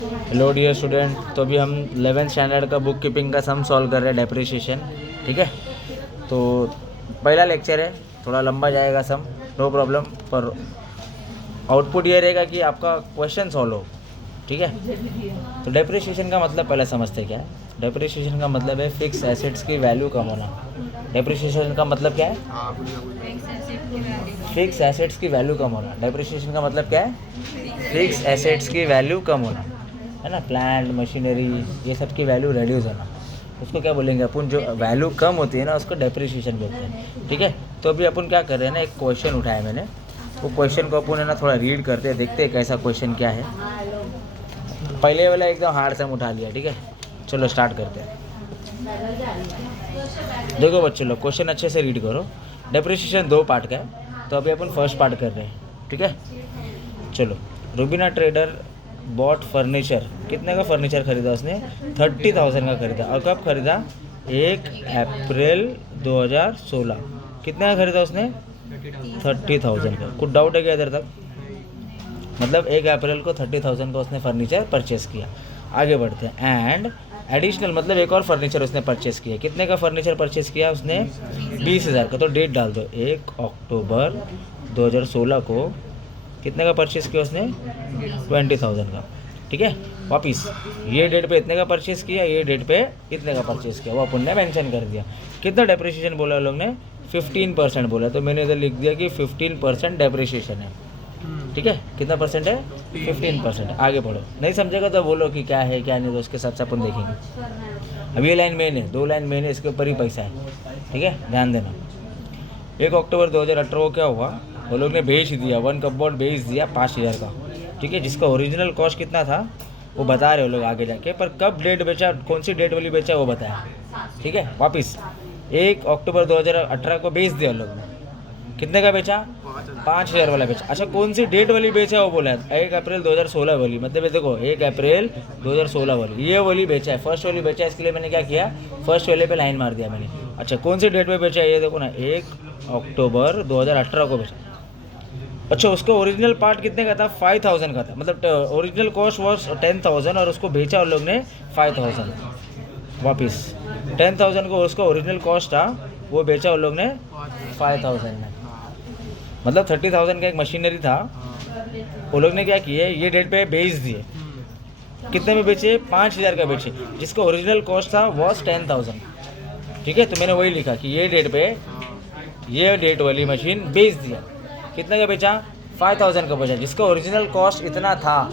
Hello dear student, तो अभी हम 11th स्टैंडर्ड का बुक कीपिंग का सम सॉल्व कर रहे हैं, डेप्रिसिएशन। ठीक है, तो पहला लेक्चर है, थोड़ा लंबा जाएगा सम, नो प्रॉब्लम, पर आउटपुट ये रहेगा कि आपका क्वेश्चन सॉल्व हो। ठीक है, तो डेप्रिसिएशन का मतलब पहले समझते क्या है। डेप्रिसिएशन का मतलब है फिक्स एसेट्स की वैल्यू कम होना। डेप्रिसिएशन का मतलब क्या है? फिक्स एसेट्स की वैल्यू कम होना। डेप्रिसिएशन का मतलब क्या है? फिक्स एसेट्स की वैल्यू कम होना, है ना। प्लांट मशीनरी ये सब की वैल्यू रिड्यूस होना, उसको क्या बोलेंगे अपन? जो वैल्यू कम होती है ना, उसको डेप्रिसिएशन बोलते हैं। ठीक है, तो अभी अपन क्या कर रहे हैं ना, एक क्वेश्चन उठाया मैंने, वो क्वेश्चन को अपन है ना थोड़ा रीड करते हैं, देखते हैं कैसा क्वेश्चन क्या है। पहले वाला एकदम हार्ड सम उठा लिया। ठीक है, चलो स्टार्ट करते हैं। देखो बच्चों लोग, क्वेश्चन अच्छे से रीड करो। डेप्रिसिएशन 2 पार्ट का है, तो अभी अपन फर्स्ट पार्ट कर रहे हैं। ठीक है, चलो। रुबीना ट्रेडर बॉट फर्नीचर, कितने का फर्नीचर खरीदा उसने? 30,000 का खरीदा। और कब खरीदा? 1 अप्रैल 2016। कितने का खरीदा उसने? 30,000 का। कुछ डाउट है क्या इधर तक? मतलब 1 अप्रैल को 30,000 का उसने फर्नीचर परचेस किया। आगे बढ़ते हैं। एंड एडिशनल मतलब एक और फर्नीचर उसने परचेस किया। कितने का फर्नीचर परचेस किया उसने? 20,000 का। तो डेट डाल दो, 1 अक्टूबर 2016 को कितने का परचेस किया उसने? 20,000 का। ठीक है, वापिस ये डेट पे इतने का परचेस किया, ये डेट पे इतने का परचेस किया, वो अपन ने मेंशन कर दिया। कितना डेप्रिसिएशन बोला लोग ने? 15% बोला, तो मैंने इधर लिख दिया कि 15% डेप्रिसिएशन है। ठीक है, कितना परसेंट है? 15%। आगे बढ़ो, नहीं समझेगा तो बोलो कि क्या है क्या नहीं, तो उसके साथ अपन देखेंगे। अब ये लाइन मेन है, 2 लाइन मेन है, इसके ऊपर ही पैसा है। ठीक है, ध्यान देना। 1 अक्टूबर 2018 को क्या हुआ, वो लोग ने बेच दिया, 1 कपबोर्ड बेच दिया 5,000 का। ठीक है, जिसका ओरिजिनल कॉस्ट कितना था वो बता रहे हो लोग आगे जाके, पर कब डेट बेचा, कौन सी डेट वाली बेचा वो बताया। ठीक है, वापिस 1 अक्टूबर 2018 को बेच दिया लोग ने। कितने का बेचा? 5,000 वाला बेचा। अच्छा, कौन सी डेट वाली बेचा वो बोला है? 1 अप्रैल 2016 वाली। मतलब ये देखो, 1 अप्रैल 2016 वाली, ये वाली बेचा है, फर्स्ट वाली बेचा है। इसके लिए मैंने क्या किया, फर्स्ट वाले पे लाइन मार दिया मैंने। अच्छा, कौन सी डेट पे बेचा है ये देखो ना, 1 अक्टूबर 2018 को बेचा। अच्छा, उसका ओरिजिनल पार्ट कितने का था? 5,000 का था। मतलब ओरिजिनल कॉस्ट वॉज 10,000 और उसको बेचा उन लोग ने 5,000। वापिस 10,000 को उसका ओरिजिनल कॉस्ट था, वो बेचा उन लोग ने 5,000 में। मतलब 30,000 का एक मशीनरी था, वो लोग ने क्या किए, ये डेट पे बेच दिए। कितने में बेचे? 5,000 का बेचे, जिसका ओरिजिनल कॉस्ट था वॉज 10,000। ठीक है, तो मैंने वही लिखा कि ये डेट पे ये डेट वाली मशीन बेच दिया। कितने का बेचा? 5,000 का बेचा, जिसका ओरिजिनल कॉस्ट इतना था।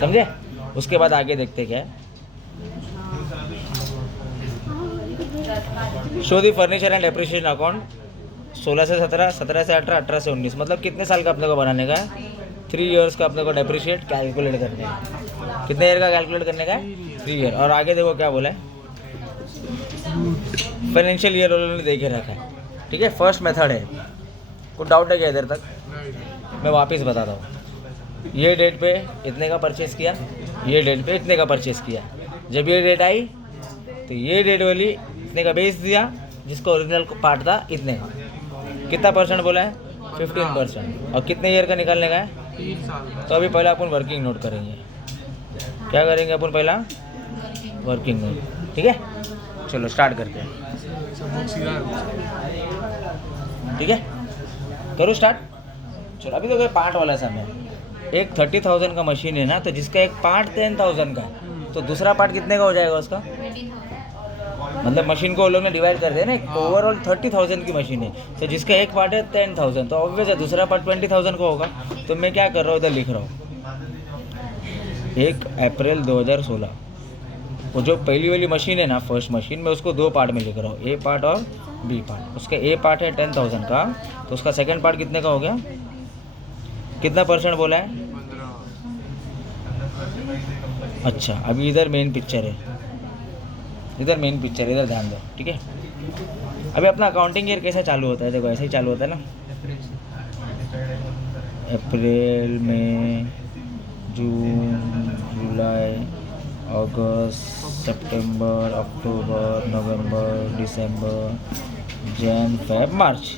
समझे? उसके बाद आगे देखते क्या है। Show the furniture and depreciation account 16 से 17, 17 से 18, 18 से 19। मतलब कितने साल का अपने को बनाने का है? 3 इयर्स का अपने को डेप्रिशिएट कैलकुलेट करने का। कितने ईयर का कैलकुलेट करने का है? 3 ईयर। और आगे देखो क्या बोला है, फाइनेंशियल ईयर उन्होंने दे के रखा है। ठीक है, फर्स्ट मेथड है। कुछ डाउट है क्या इधर तक? मैं वापस बताता हूँ। ये डेट पे इतने का परचेस किया, ये डेट पे इतने का परचेस किया। जब ये डेट आई तो ये डेट वाली इतने का बेच दिया, जिसका ओरिजिनल पार्ट था इतने का। कितना परसेंट बोला है? 15%। और कितने ईयर का निकालने का है? 3 साल। तो अभी पहले अपन वर्किंग नोट करेंगे। क्या करेंगे अपन? पहला वर्किंग नोट। ठीक है, चलो स्टार्ट करते हैं। ठीक है, करो स्टार्ट। चलो, अभी तो कोई पार्ट वाला समय है। एक 30,000 का मशीन है ना, तो जिसका एक पार्ट 10,000 का है, तो दूसरा पार्ट कितने का हो जाएगा उसका? मतलब मशीन को वो लोग ने डिवाइड कर दिया ना, ओवरऑल 30,000 की मशीन है, तो जिसका एक पार्ट है 10,000, तो ऑब्वियस है दूसरा पार्ट 20,000 का होगा। तो मैं क्या कर रहा हूँ, इधर लिख रहा हूँ 1 अप्रैल 2016। वो जो पहली वाली मशीन है ना, फर्स्ट मशीन में, उसको 2 पार्ट में लिख रहा हूँ, ए पार्ट और बी पार्ट। उसका ए पार्ट है 10,000 का, तो उसका सेकेंड पार्ट कितने का हो गया? कितना परसेंट बोला है? 15। अच्छा, अभी इधर मेन पिक्चर है, इधर मेन पिक्चर, इधर ध्यान दो। ठीक है, अभी अपना अकाउंटिंग ईयर कैसा चालू होता है? देखो ऐसे ही चालू होता है ना, अप्रैल, मई, जून, जुलाई, अगस्त, सितंबर, अक्टूबर, नवंबर, दिसंबर, जैन, फेब, मार्च।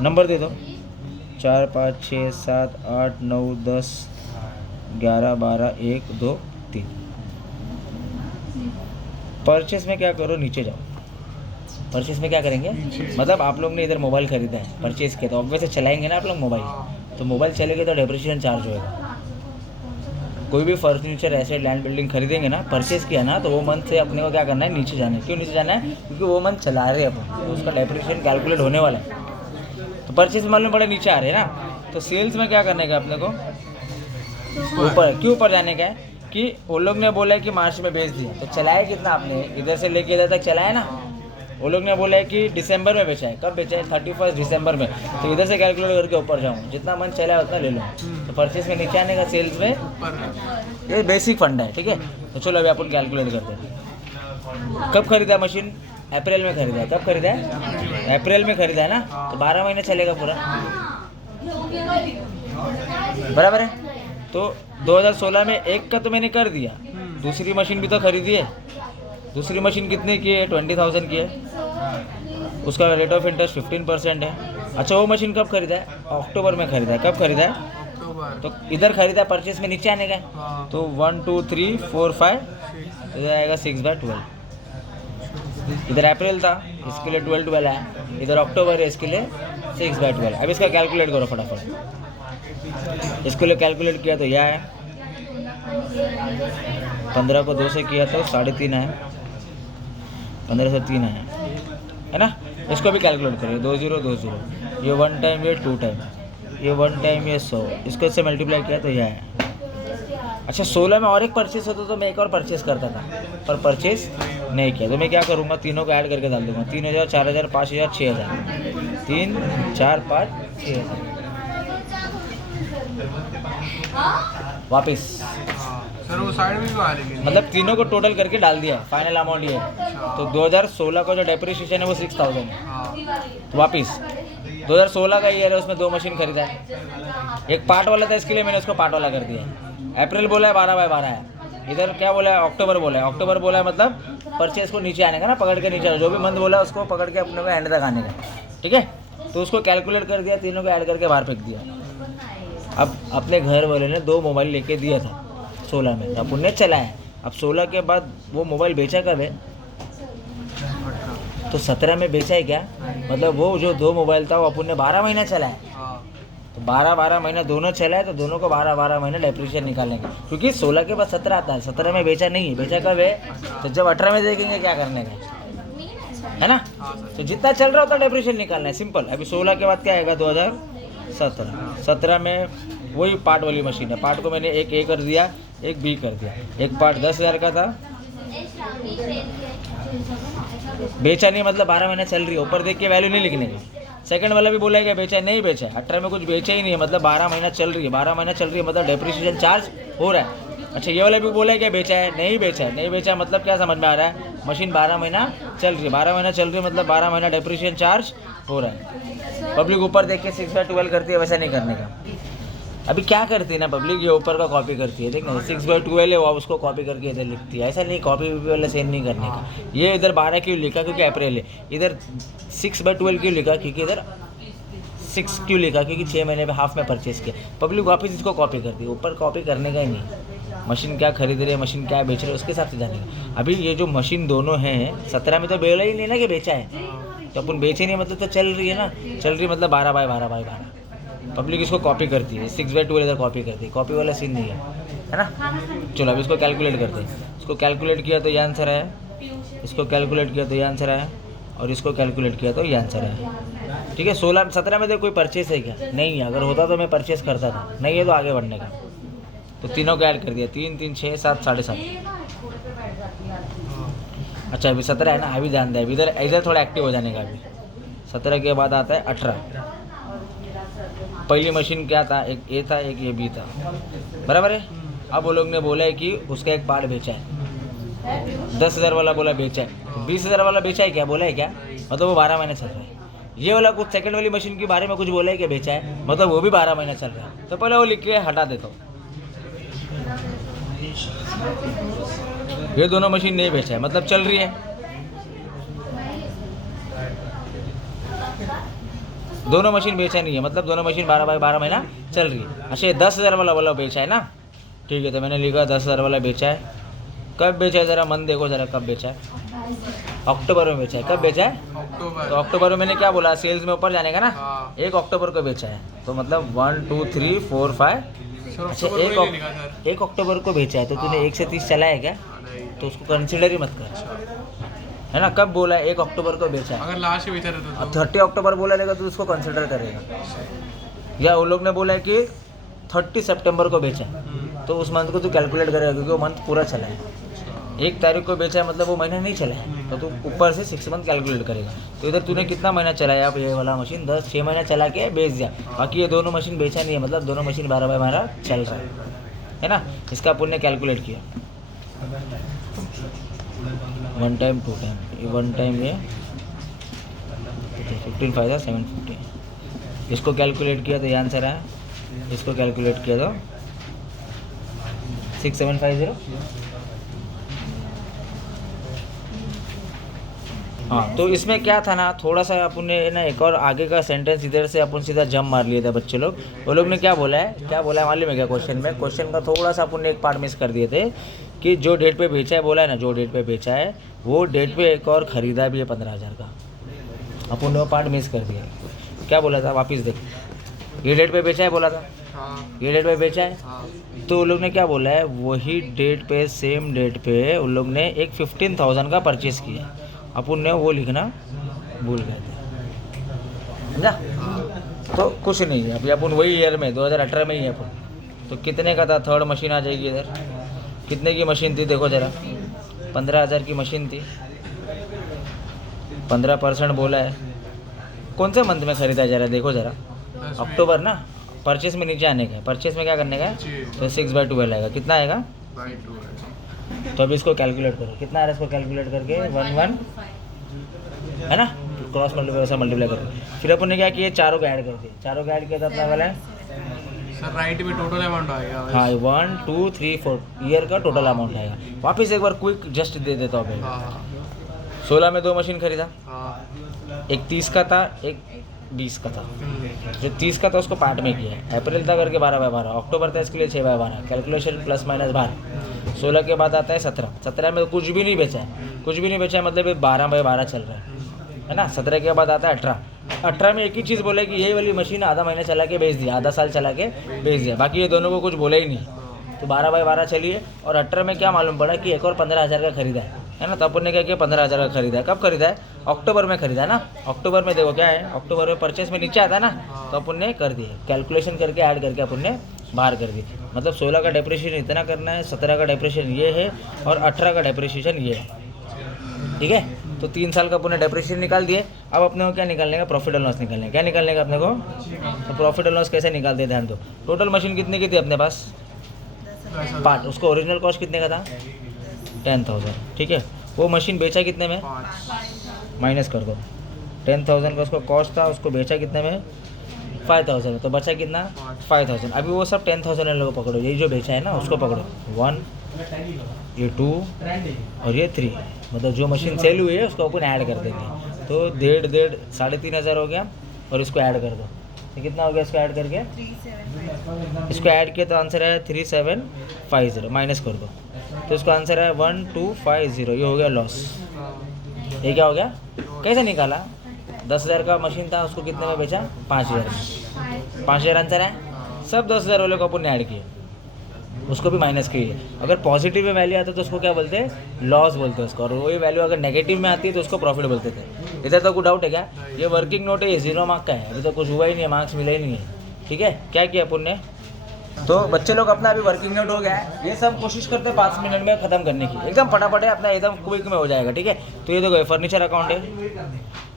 नंबर दे दो, 4, 5, 6, 7, 8, 9, 10, 11, 12, 1, 2, 3। परचेस में क्या करो, नीचे जाओ। परचेस में क्या करेंगे, मतलब आप लोग ने इधर मोबाइल खरीदा है, परचेस किया, तो ऑब्वियसली चलाएंगे ना आप लोग मोबाइल, तो मोबाइल चलेगा तो डेप्रिसिएशन चार्ज होएगा। कोई भी फर्नीचर ऐसे लैंड बिल्डिंग खरीदेंगे ना, परचेस किया ना, तो वो मंथ से अपने को क्या करना है, नीचे जाना है। क्यों नीचे जाना है, क्योंकि वो मंथ चला रहे हैं अपन, तो उसका डेप्रिसिएशन कैलकुलेट होने वाला है। तो परचेस मालूम पड़े नीचे आ रहे हैं ना, तो सेल्स में क्या करने का अपने को, ऊपर। क्यों ऊपर जाने का है, कि वो लोग ने बोला है कि मार्च में बेच दिया, तो चलाया कितना आपने, इधर से लेके इधर तक चलाया ना। वो लोग ने बोला है कि दिसंबर में बेचा है, कब बेचा है, 31 दिसंबर में, तो इधर से कैलकुलेट करके ऊपर जाऊँ, जितना मन चला है उतना ले लो। तो परचेस में नीचे आने का, सेल्स में, ये बेसिक फंड है, ठीक है। तो चलो अभी अपन कैलकुलेट करते हैं। कब खरीदा मशीन, अप्रैल में खरीदा है। कब खरीदा है, अप्रैल में खरीदा है ना, तो 12 महीने चलेगा पूरा, बराबर है। तो 2016 में एक का तो मैंने कर दिया, दूसरी मशीन भी तो खरीदी है। दूसरी मशीन कितने की है, 20,000 की है, उसका रेट ऑफ इंटरेस्ट 15% है। अच्छा वो मशीन कब खरीदा है, अक्टूबर में खरीदा है। कब खरीदा है, तो इधर खरीदा, परचेस में नीचे आने का, तो 1, 2, 3, 4, 5, इधर आएगा 6/12। इधर अप्रैल था, इसके लिए 12 है, इधर अक्टूबर है, इसके लिए 6/12। अब इसका कैलकुलेट करो फटाफट। इसके लिए कैलकुलेट किया तो यह है, 15 को 2 से किया तो 3.5 है, 1503 है ना। इसको भी कैलकुलेट करिए, 2020, ये 1 टाइम, ये 2 टाइम, ये 1 टाइम, ये 100, इसको इससे मल्टीप्लाई किया तो यह है। अच्छा 16 में और एक परचेस होता तो मैं एक और परचेस करता था, पर परचेस नहीं किया, तो मैं क्या करूँगा, तीनों को ऐड करके डाल दूँगा, 3,000, 4,000, 5,000, 6,000, 3, 4, 5, 6,000 वापिस। सर वो साइड में भी आ रही है, मतलब तीनों को टोटल करके डाल दिया, फाइनल अमाउंट ये है। तो 2016 का जो डेप्रिसिएशन है वो 6,000 है। तो वापिस 2016 का ईयर है, उसमें 2 मशीन खरीदा है। एक पार्ट वाला था, इसके लिए मैंने उसको पार्ट वाला कर दिया है। अप्रैल बोला है 12/12 है, इधर क्या बोला है, अक्टूबर बोला है। अक्टूबर बोला है मतलब परचेस को नीचे आने का ना, पकड़ के नीचे, जो भी मंथ बोला है उसको पकड़ के अपने को एंड तक आने का, ठीक है। तो उसको कैलकुलेट कर दिया, तीनों को ऐड करके बाहर फेंक दिया। अब अपने घर वाले ने 2 मोबाइल लेके दिया था 16 में, अपन ने चलाया। अब 16 के बाद वो मोबाइल बेचा कब है, तो 17 में बेचा है क्या, मतलब वो जो 2 मोबाइल था वो अपन ने 12 महीना चलाया, तो 12 महीना दोनों चलाए, तो दोनों को 12 महीने डेप्रिसिएशन निकालेंगे, क्योंकि 16 के बाद 17 आता है। 17 में बेचा नहीं है, बेचा कब है, तो जब 18 में देखेंगे क्या करने का, है ना। तो जितना चल रहा होता डेप्रिसिएशन निकालना है, सिंपल। अभी 16 के बाद क्या आएगा, 2017। 17 में वही पार्ट वाली मशीन है, पार्ट को मैंने एक ए कर दिया, एक बी कर दिया। एक पार्ट 10,000 का था, बेचा नहीं, मतलब 12 महीने चल रही है, ऊपर देख के वैल्यू नहीं लिखने का। सेकंड वाला भी बोला है कि बेचा है, नहीं बेचा है, 18 में कुछ बेचा ही नहीं है, मतलब 12 महीना चल रही है, 12 महीना चल रही है, मतलब डेप्रिसिएशन चार्ज हो रहा है। अच्छा ये वाला भी बोला है कि बेचा है, नहीं बेचा है, नहीं बेचा मतलब क्या समझ में आ रहा है, मशीन 12 महीना चल रही है, 12 महीना चल रही है, मतलब 12 महीना डेप्रिसिएशन चार्ज हो रहा है। पब्लिक ऊपर देख के 6/12 करती है, वैसा नहीं करने का। अभी क्या करती है ना पब्लिक, ये ऊपर का कॉपी करती है, देख ना 6/12 है, वो उसको कॉपी करके इधर लिखती है, ऐसा नहीं, कॉपी वाला सेंड नहीं करने का। ये इधर 12 क्यों लिखा, क्योंकि अप्रैल है, इधर 6/12 क्यों लिखा, क्योंकि इधर 6 क्यों लिखा, क्योंकि 6 महीने में हाफ में परचेस किया। पब्लिक वापस इसको कॉपी करती है, ऊपर कॉपी करने का ही नहीं। मशीन क्या खरीद रहे हैं, मशीन क्या बेच रहे हैं, उसके हिसाब से जानेगा। अभी ये जो मशीन दोनों हैं, 17 में तो बोला ही नहीं ना कि बेचा है, तो अपन बेचे नहीं मतलब तो चल रही है ना, चल रही मतलब 12/12/12। पब्लिक इसको कॉपी करती है, 6/12 इधर कॉपी करती है, कॉपी वाला सीन नहीं है ना। चलो अब इसको कैलकुलेट करते हैं। इसको कैलकुलेट किया तो ये आंसर है, इसको कैलकुलेट किया तो ये आंसर है, और इसको कैलकुलेट किया तो ये आंसर है, ठीक है। 17 में तो कोई परचेस है क्या, नहीं है। अगर होता तो मैं परचेस करता था, नहीं है तो आगे बढ़ने का। तो तीनों को ऐड कर दिया, 3, 3, 6, 7, 7.5। अच्छा अभी 17 है ना, अभी ध्यान दें, इधर इधर थोड़ा एक्टिव हो जाने का। अभी 17 के बाद आता है 18। पहली मशीन क्या था, एक ए था, एक ए बी था, बराबर है। अब वो लोग ने बोला है कि उसका एक पार्ट बेचा है, 10,000 वाला बोला बेचा है, 20,000 वाला बेचा है क्या, बोला है क्या, मतलब वो 12 महीने चल रहा है। ये वाला कुछ सेकंड वाली मशीन के बारे में कुछ बोला है क्या, बेचा है, मतलब वो भी 12 महीना चल रहा है। तो पहले वो लिख के हटा देता हूँ, ये दोनों मशीन नहीं बेचा है, मतलब चल रही है। दोनों मशीन बेचा नहीं है, मतलब दोनों मशीन 12/12 महीना चल रही है। अच्छा ये 10,000 वाला बेचा है ना, ठीक है, तो मैंने लिखा 10,000 वाला बेचा है। कब बेचा है ज़रा मन देखो ज़रा, कब बेचा है? अक्टूबर में बेचा है। कब बेचा है? अक्टूबर। तो अक्टूबर में मैंने क्या बोला, सेल्स में ऊपर जाने का ना। हाँ। 1 अक्टूबर को बेचा है, तो मतलब 1 2 3 4 5। सर अच्छा, अक्टूबर को ही लिखा सर। 1 अक्टूबर को बेचा है, तो तूने हाँ। 1 से 30 चला है क्या? नहीं। तो उसको कंसिडर ही मत कर, है ना। कब बोला है? 1 अक्टूबर को बेचा है। अगर लास्ट में बेचा रहता अब तो 30 अक्टूबर बोला रहेगा तो उसको कंसिडर करेगा। या वो लोग ने बोला है कि 30 सितंबर को बेचा है, तो उस मंथ को तू कैलकुलेट करेगा, क्योंकि वो मंथ पूरा चला है। 1 तारीख को बेचा है मतलब वो महीना नहीं चला है, तो तू ऊपर से 6 मंथ कैलकुलेट करेगा। तो इधर तूने कितना महीना चलाया? अब ये वाला मशीन 6 महीना चला के बेच दिया, बाकी ये दोनों मशीन बेचा नहीं है, मतलब दोनों मशीन 12/12 चल रहा है ना। इसका अपन ने कैलकुलेट किया 1 टाइम 2 टाइम, 1 टाइम ये 15 फायदा 750। इसको कैलकुलेट किया तो ये आंसर है, इसको कैलकुलेट किया तो 6750। हाँ, तो इसमें क्या था ना, थोड़ा सा अपन ने ना एक और आगे का सेंटेंस इधर से अपन सीधा जम मार लिए थे बच्चे लोग। वो लोग ने क्या बोला है मालूम है क्या? क्वेश्चन का थोड़ा सा अपन ने एक पार्ट मिस कर दिए थे कि जो डेट पे बेचा है, बोला है ना जो डेट पे बेचा है वो डेट पे एक और ख़रीदा भी है 15,000 का। अपन ने वो पार्ट मिस कर दिया। क्या बोला था? वापस देख, ये डेट पे बेचा है बोला था, हाँ। ये डेट पे बेचा है। हाँ। तो उन लोग ने क्या बोला है, वही डेट पे सेम डेट पे उन लोग ने एक 15,000 का परचेस किया। अपन ने वो लिखना भूल गए थे, समझा? तो कुछ नहीं है, अभी अपन वही ईयर में 2018 में ही है अपन। तो कितने का था? 3rd मशीन आ जाएगी इधर। कितने की मशीन थी देखो ज़रा? 15,000 की मशीन थी। 15% बोला है। कौन से मंथ में ख़रीदा ज़रा देखो ज़रा? अक्टूबर ना। परचेस में नीचे आने का है, परचेस में क्या करने का है? तो 6/12 आएगा। कितना आएगा? 2 तो अभी इसको कैलकुलेट करो, कितना आ रहा है? इसको कैलकुलेट करके 1 है ना, क्रॉस मल्टीप्लाई ऐसा मल्टीप्लाई करो। फिर अपन ने क्या किया? चारों को ऐड कर दिए। चारों को ऐड किया तो अपना वाला है, सर राइट में टोटल अमाउंट आएगा। हाँ 1 2 3 4 ईयर का टोटल अमाउंट आएगा। वापस एक बार क्विक जस्ट दे देता हूँ। हाँ। 16 में 2 मशीन खरीदा, हाँ। एक 30 का था, एक 20 का था। जो 30 का था उसको पार्ट में किया है। अप्रैल था करके 12/12, अक्टूबर था इसके लिए 6/12, कैलकुलेशन प्लस माइनस बाहर। 16 के बाद आता है 17 में कुछ भी नहीं बेचा है, कुछ भी नहीं बेचा है, मतलब ये 12/12 चल रहा है ना। 17 के बाद आता है 18 में एक ही चीज़ बोले कि यही वाली मशीन आधा महीना चला के बेच दिया, आधा साल चला के बेच दिया, बाकी ये दोनों को कुछ बोला ही नहीं। तो 12/12 चलिए, और 18 में क्या मालूम पड़ा कि एक और 15,000 का खरीदा है ना। तो अपन ने क्या किया? 15,000 का खरीदा है। कब खरीदा है? अक्टूबर में खरीदा है ना। अक्टूबर में देखो क्या है, अक्टूबर में परचेस में नीचे आता है ना, तो अपन ने कर दिए, कैलकुलेशन करके ऐड करके अपन ने बाहर कर दी। मतलब 16 का डेप्रिसिएशन इतना करना है, 17 का डेप्रिसिएशन ये है, और 18 का डेप्रिसिएशन ये है, ठीक है। तो 3 साल का अपन ने डेप्रिसिएशन निकाल दिए। अब अपने को क्या निकालने का? प्रॉफिट एंड लॉस निकालने का। क्या निकालने का अपने को? तो प्रॉफिट एंड लॉस कैसे निकालते हैं, ध्यान दो। टोटल मशीन कितने की थी अपने पास? पार्ट। उसको ओरिजिनल कॉस्ट कितने का था? 10,000, ठीक है। वो मशीन बेचा कितने में? 5। माइनस कर दो। 10,000 का उसको कॉस्ट था, उसको बेचा कितने में? 5,000 में। तो बचा कितना? 5,000। अभी वो सब 10,000 इन लोगों को पकड़ो, यही जो बेचा है ना उसको पकड़ो। 1, ये 2 और ये 3, मतलब जो मशीन सेल हुई है उसको अपन ऐड कर देंगे। तो 1.5 3,500 हो गया, और इसको ऐड कर दो। तो कितना हो गया इसको ऐड करके? इसको ऐड किया तो आंसर है 3750, माइनस कर दो तो इसको आंसर है 1250। ये हो गया लॉस। ये क्या हो गया? कैसे निकाला? 10,000 का मशीन था, उसको कितने में बेचा? 5,000 में। 5,000 आंसर है। सब 10,000 वाले को अपन ने ऐड किए, उसको भी माइनस किए। अगर पॉजिटिव में वैल्यू आता है तो उसको क्या बोलते हैं? लॉस बोलते हैं उसको। और वही वैल्यू अगर नेगेटिव में आती है तो उसको प्रॉफिट बोलते थे। इधर तो कोई डाउट है क्या? ये वर्किंग नोट है, ये 0 मार्क का है, अभी तो कुछ हुआ ही नहीं है, मार्क्स मिला ही नहीं है, ठीक है। क्या किया अपन ने? तो बच्चे लोग अपना अभी वर्किंग नोट हो गया है, ये सब कोशिश करते हैं 5 मिनट में ख़त्म करने की, एकदम फटाफट है अपना, एकदम क्विक में हो जाएगा, ठीक है। तो ये देखो फर्नीचर अकाउंट है,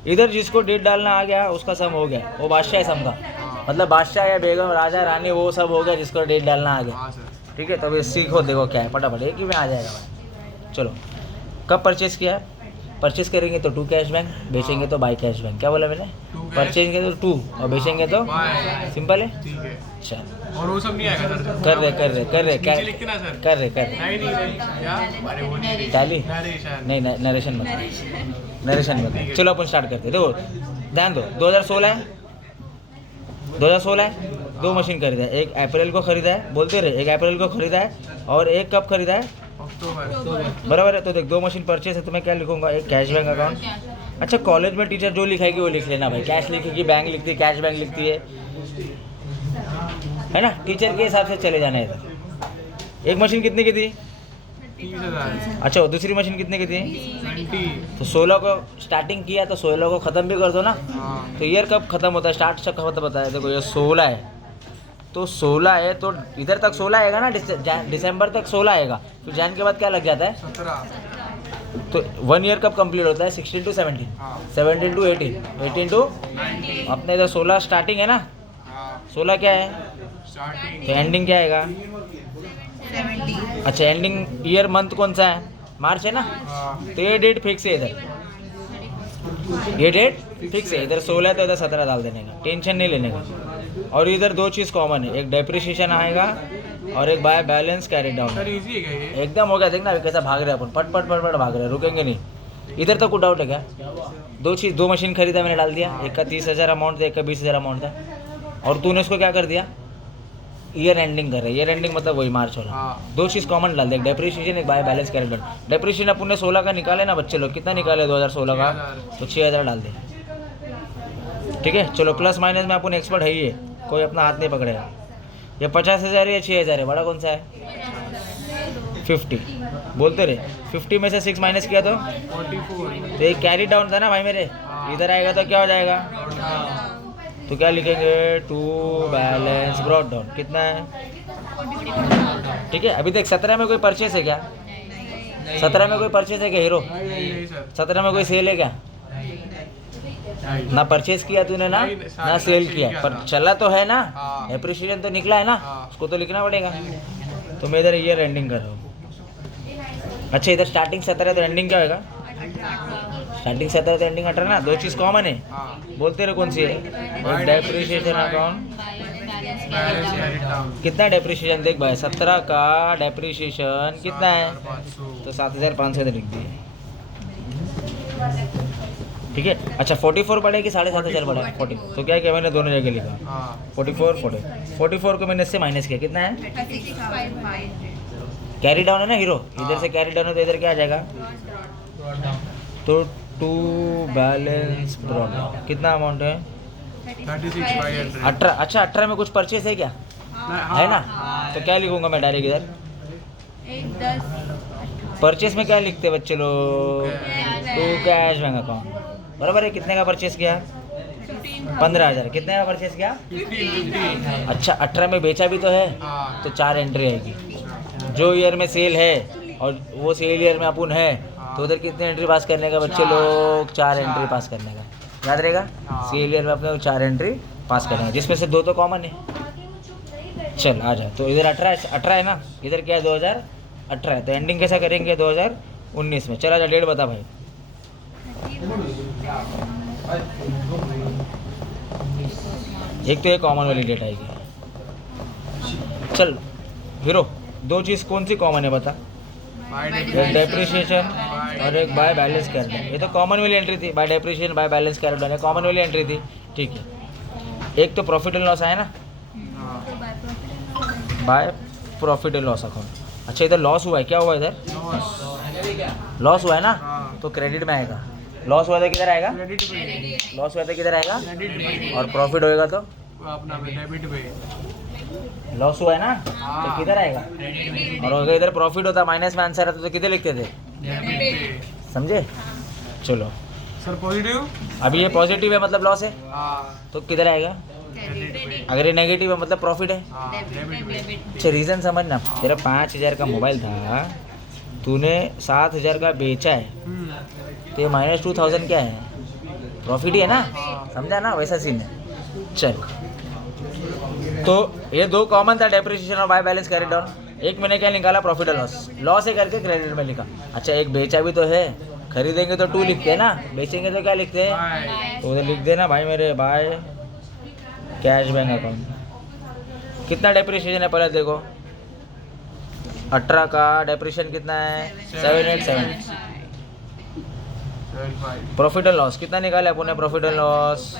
इधर जिसको डेट डालना आ गया उसका सम हो गया, वो बादशाह है सम का, मतलब बादशाह या बेगम राजा रानी वो सब हो गया जिसको डेट डालना आ गया, ठीक है। तो अभी सीखो, देखो क्या है, फटाफट एक ही में आ जाएगा भाई। चलो, कब परचेस किया? परचेस करेंगे तो 2 कैश बैंक, बेचेंगे तो बाय कैश बैंक। क्या बोला मैंने? परचेंगे तो 2 और बेचेंगे तो सिंपल है, ठीक है। चल और वो सब नहीं आएगा सर? कर रहे नीचे लिखते ना सर? कर रहे नहीं क्या? अरे वो नहीं टैली नरेशन। नहीं, नरेशन मत, नरेशन मत। चलो अपन स्टार्ट करते हैं। देखो ध्यान दो, 2016 है, 2016 है, दो मशीन खरीदा है, एक अप्रैल को खरीदा है, बोलते रहे, एक अप्रैल को खरीदा है और एक कब खरीदा है, अक्टूबर। बराबर है। तो देख दो मशीन परचेस है तो मैं क्या लिखूंगा, एक कैश बैंक अकाउंट। अच्छा कॉलेज में टीचर जो लिखाएगी वो लिख लेना भाई, कैश लिखेगी बैंक लिखती है, कैश बैंक लिखती है ना, टीचर के हिसाब से चले जाना है इधर। एक मशीन कितने की थी, 30,000। अच्छा वो दूसरी मशीन कितने की थी, 20। तो 16 को स्टार्टिंग किया तो 16 को ख़त्म भी कर दो ना। हाँ। तो ईयर कब ख़त्म होता है, स्टार्ट से कब होता है, देखो ये 16 है तो 16 है तो इधर तक 16 आएगा ना, दिसंबर तक 16 आएगा, फिर जैन के बाद क्या लग जाता है, 17। तो 1 ईयर कब कंप्लीट होता है, 16 to 17, हाँ। 17 to 18, 18 to 19। अपने इधर 16 स्टार्टिंग है ना, हाँ। 16 क्या है, स्टार्टिंग। तो एंडिंग क्या आएगा, अच्छा एंडिंग ईयर मंथ कौन सा है, मार्च है ना, हाँ। तो ये डेट फिक्स है इधर, ये डेट फिक्स है इधर 16 है तो इधर 17 डाल देने का, टेंशन नहीं लेने का। और इधर दो चीज़ कॉमन है, एक डेप्रिसिएशन आएगा और एक by balance carry down. Sir easy है क्या ये? एकदम हो गया, देखना अभी कैसा भाग रहे हैं अपन, पट पट पट पट भाग रहे हैं, रुकेंगे नहीं। इधर तो कुछ डाउट है क्या, दो मशीन खरीदा मैंने, डाल दिया, एक का 30,000 अमाउंट था, एक का 20,000 अमाउंट था, और तूने उसको क्या कर दिया, ईयर एंडिंग कर रहा है, ईयर एंडिंग मतलब वही मार्च वाला। हाँ। दो चीज़ कॉमन डाल दे, एक डेप्रिसिएशन एक by balance carry down. Depreciation अपन ने 16 का निकाले ना बच्चे लोग, कितना निकाले 2016 का, तो 6,000 डाल दे, ठीक है। चलो प्लस माइनस में अपन एक्सपर्ट है ही है, कोई अपना हाथ नहीं पकड़ेगा। ये 50,000 है या 6,000 है, बड़ा कौन सा है, 50, बोलते रहे 50 में से 6 माइनस किया तो 44। एक कैरी डाउन था ना भाई मेरे, इधर आएगा तो क्या हो जाएगा, तो क्या लिखेंगे, टू बैलेंस ब्रॉट डाउन, कितना है, ठीक है। अभी तक 17 में कोई परचेस है क्या, 17 में कोई परचेस है क्या हीरो, नहीं सर। 17 में कोई सेल है क्या, ना परचेस किया तूने ना ना सेल किया, पर चला तो है ना, हाँ। एप्रिसिएशन तो निकला है ना, हाँ। उसको तो लिखना पड़ेगा। तो मैं इधर ईयर एंडिंग कर रहा हूँ। अच्छा इधर स्टार्टिंग 17 है तो एंडिंग क्या होगा, स्टार्टिंग 17 तो एंडिंग 18 ना, दो चीज़ कॉमन है, हाँ। बोलते रहे कौन सी है, एक depreciation account, balance carry down. कितना डेप्रिसिएशन देख भाई, 17 का डेप्रिसिएशन कितना है, 7,500। तो 7,500 लिख दिए, ठीक है। अच्छा 44 पड़े कि 7,500 पड़े, 40, तो क्या किया मैंने दोनों जगह लिखा, हाँ। 44 को मैंने इससे माइनस किया, कितना है, कैरी डाउन है ना हीरो, इधर से कैरी डाउन है तो इधर क्या आ जाएगा, तो टू बैलेंस ब्रॉट डाउन, कितना अमाउंट है, 36,500। 18। अच्छा 18 में कुछ परचेस है क्या, है ना, तो क्या लिखूंगा मैं डायरेक्ट इधर, परचेस में क्या लिखते हैं बच्चे लोग, टू कैश बैंक अकाउंट, बराबर है। कितने का परचेस किया, 15,000, कितने का परचेस किया, 50। अच्छा 18 में बेचा भी तो है, हाँ। तो 4 एंट्री आएगी, जो ईयर में सेल है और वो सेल ईयर में अपन है, तो उधर कितने एंट्री पास करने का बच्चे लोग, 4 एंट्री पास करने का, याद रहेगा, हाँ। सेल ईयर में अपने 4 एंट्री पास करने का, जिसमें से 2 तो कॉमन है। चल आ जा, तो इधर 18 है ना, इधर क्या है 2018 है, तो एंडिंग कैसा करेंगे 2019 में। चला जा डेट बता भाई, एक तो ये कॉमन वाली डेट आएगी। चल हीरो दो चीज़ कौन सी कॉमन है बता, एक डेप्रिसिएशन और एक बाय बैलेंस कैरी डाउन, ये तो कॉमन वाली एंट्री थी, bye depreciation bye balance carry down, ये कॉमन वाली एंट्री थी, ठीक है। एक तो प्रॉफिट एंड लॉस आया ना, by profit and loss account. अच्छा इधर लॉस हुआ है, क्या हुआ इधर, लॉस हुआ है ना, हाँ। तो क्रेडिट में आएगा, लॉस हुआ था किधर आएगा, क्रेडिट पे। लॉस हुआ था किधर आएगा, क्रेडिट पे। और प्रॉफिट होएगा तो अपना डेबिट पे। लॉस हुआ है ना, तो हाँ। किधर आएगा, और अगर इधर प्रॉफिट होता माइनस में आंसर आता तो किधर लिखते थे, डेबिट पे। समझे। चलो सर पॉजिटिव। अभी ये पॉजिटिव है मतलब लॉस है, हाँ। तो किधर आएगा, क्रेडिट पे। अगर ये नेगेटिव है मतलब प्रॉफिट है। हाँ डेबिट पे। अच्छा रीज़न समझना, तेरा 5,000 का मोबाइल था, तूने 7,000 का बेचा है, तो ये -2,000 क्या है, प्रॉफिट ही है ना, समझा ना, वैसा सीन है। चल तो ये दो कॉमन था, डेप्रिसिएशन और बाय बैलेंस कैरी डाउन। एक मैंने क्या निकाला, प्रॉफिट और लॉस, लॉस है करके क्रेडिट में लिखा। अच्छा एक बेचा भी तो है, खरीदेंगे तो 2 लिखते हैं ना, बेचेंगे तो क्या लिखते हैं, बाय। तो उधर लिख देना भाई मेरे, बाय कैश बैंक अकाउंट। कितना डेप्रिसिएशन है पहले देखो, 18 का डेप्रिसिएशन कितना है, 787। 75। प्रॉफिट एंड लॉस कितना निकाला है अपने, profit and loss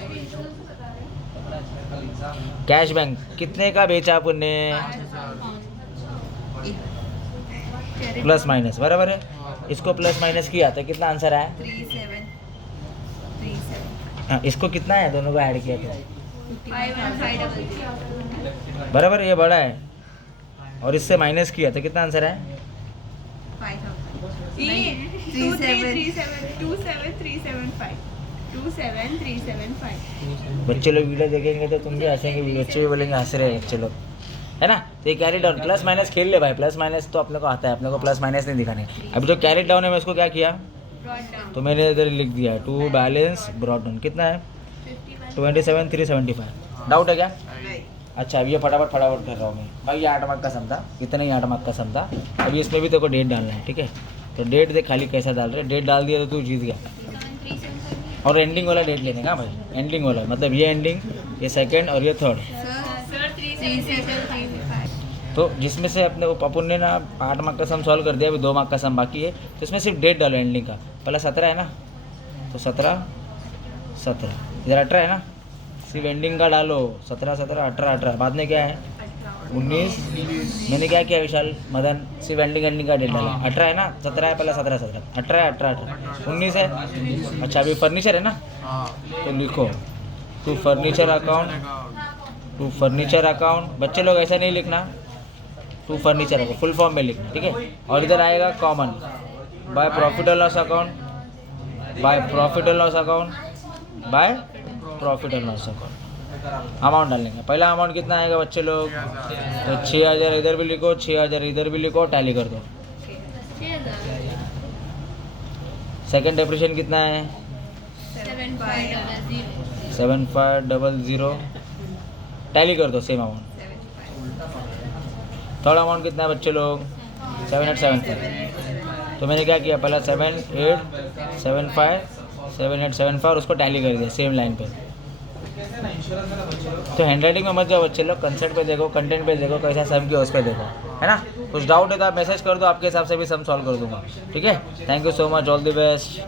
cash bank कितने का बेचा अपन ने? प्लस माइनस बराबर है, इसको प्लस माइनस किया तो कितना आंसर आया? 3737 हाँ, इसको कितना है दोनों को ऐड किया तो 51500 बराबर, ये बड़ा है और इससे माइनस किया तो कितना आंसर है? 27375 बच्चे लोग वीडियो देखेंगे तो तुम भी हंसेंगे, बच्चे भी बोलेंगे हंस रहे हैं बच्चे लोग, है ना? तो ये कैरी डाउन प्लस माइनस खेल ले भाई, प्लस माइनस तो अपने को आता है, अपने को प्लस माइनस नहीं दिखाने। अभी जो कैरी डाउन है मैं इसको क्या किया तो मैंने इधर लिख दिया टू बैलेंस ब्रॉड डाउन, कितना है 27,375। डाउट है क्या? अच्छा अब ये फटाफट कर रहा हूँ मैं भाई, ये 8 मार्क का सम था, इतना ही 8 मार्क का सम था। अभी इसमें भी तेरे को डेट डालना है, ठीक है? तो डेट देख खाली कैसा डाल रहे, डेट डाल दिया तो तू जीत गया। और एंडिंग वाला डेट लेने का भाई, एंडिंग वाला मतलब ये एंडिंग, ये सेकंड और ये थर्ड। सर 3735 तो जिसमें से अपने को अपन ने ना 8 मार्क का सम सॉल्व कर दिया, अभी 2 मार्क का सम बाकी है, तो इसमें सिर्फ डेट डालो एंडिंग का। पहला 17 है ना, तो 17 इधर 18 है ना, सिर्फ एंडिंग का डालो 17 17 18 बाद में क्या है 19। मैंने क्या किया विशाल मदन, सिर्फ एंडिंग का डेट डाला। 18 है ना, 17 है, पहला 17 18 है, 19 है। अच्छा अभी फर्नीचर है ना, तो लिखो टू फर्नीचर अकाउंट। बच्चे लोग ऐसा नहीं लिखना, to furniture account full form में लिखना, ठीक है? और इधर आएगा कॉमन बाय प्रॉफिट और लॉस अकाउंट, बाय प्रॉफिट और लॉस अकाउंट। अमाउंट डालेंगे, पहला अमाउंट कितना आएगा बच्चे लोग, तो 6000 इधर भी लिखो, 6000 इधर भी लिखो, टैली कर दो। सेकंड डेप्रिशिएशन कितना है 7500, टैली कर दो सेम अमाउंट। थर्ड अमाउंट कितना है बच्चे लोग 7875। तो मैंने क्या किया, पहला 7875 और उसको टैली कर दिया सेम लाइन पे। तो हैंडराइटिंग में मत जाओ बच्चे लोग, कंसेप्ट पे देखो, कंटेंट पे देखो, कैसा सम किया उस पर देखो, है ना? कुछ डाउट है तो आप मैसेज कर दो, आपके हिसाब से भी सम सॉल्व कर दूंगा, ठीक है? Thank you so much, all the best.